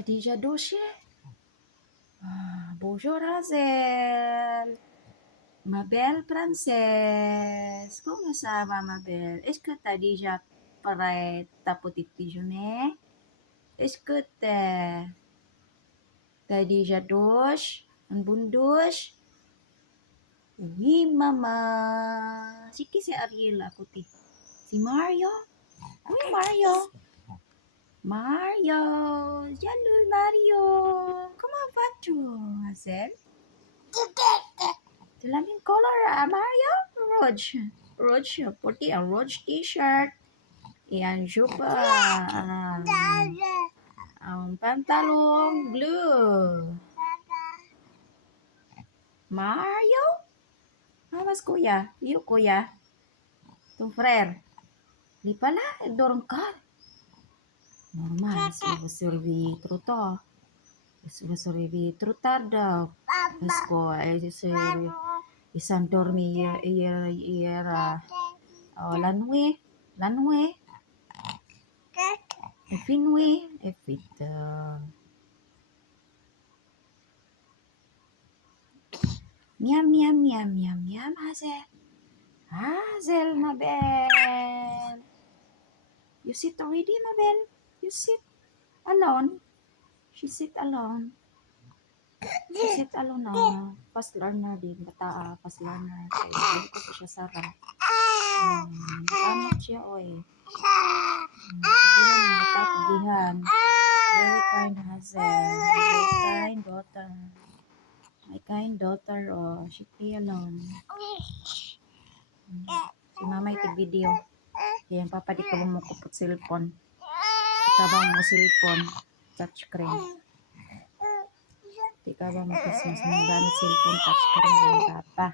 Khadija Doshi. Bonjour Hazel. Mabel Frances. Comment ça va Mabel? Est-ce que tu as déjà préparé ta petite déjeuner? Est-ce que t'as déjà douche? Un bon douche? Oui maman. C'est qui c'est Ariel à côté? C'est Mario? Oui Mario. Mario. Salut Mario. Comment vas-tu Hazel? The laming color, Mario? Rouge. Rouge, puti ang rouge t-shirt. Yan, juba. Ang pantalong blue. Mario? Awas kuya. Iyo kuya. Tu frère. Di pala, dorong ka. Normal, survi truto. Survi trutardo. Esko, isang dormi lanwe. Lanwe. Finwe. Efita. Miam, miam, miam, miam, miam, Hazel. Hazel, Mabel. You sit already, Mabel? You sit alone? She sit alone. She sit alone na. Fast learner din. Bata, fast learner. Kaya hindi ko po siya sara. Tama siya, oy. Pagihan, bata, pagihan. Very kind, Hazel. Very kind daughter. My kind daughter, oh. She stay alone. Si mama iti video. Yan, papa di ka ba mo kupot cellphone? Di ka ba mo cellphone? Touchscreen. Di ka ba mo Christmas mo gamit cellphone touchscreen yan, papa?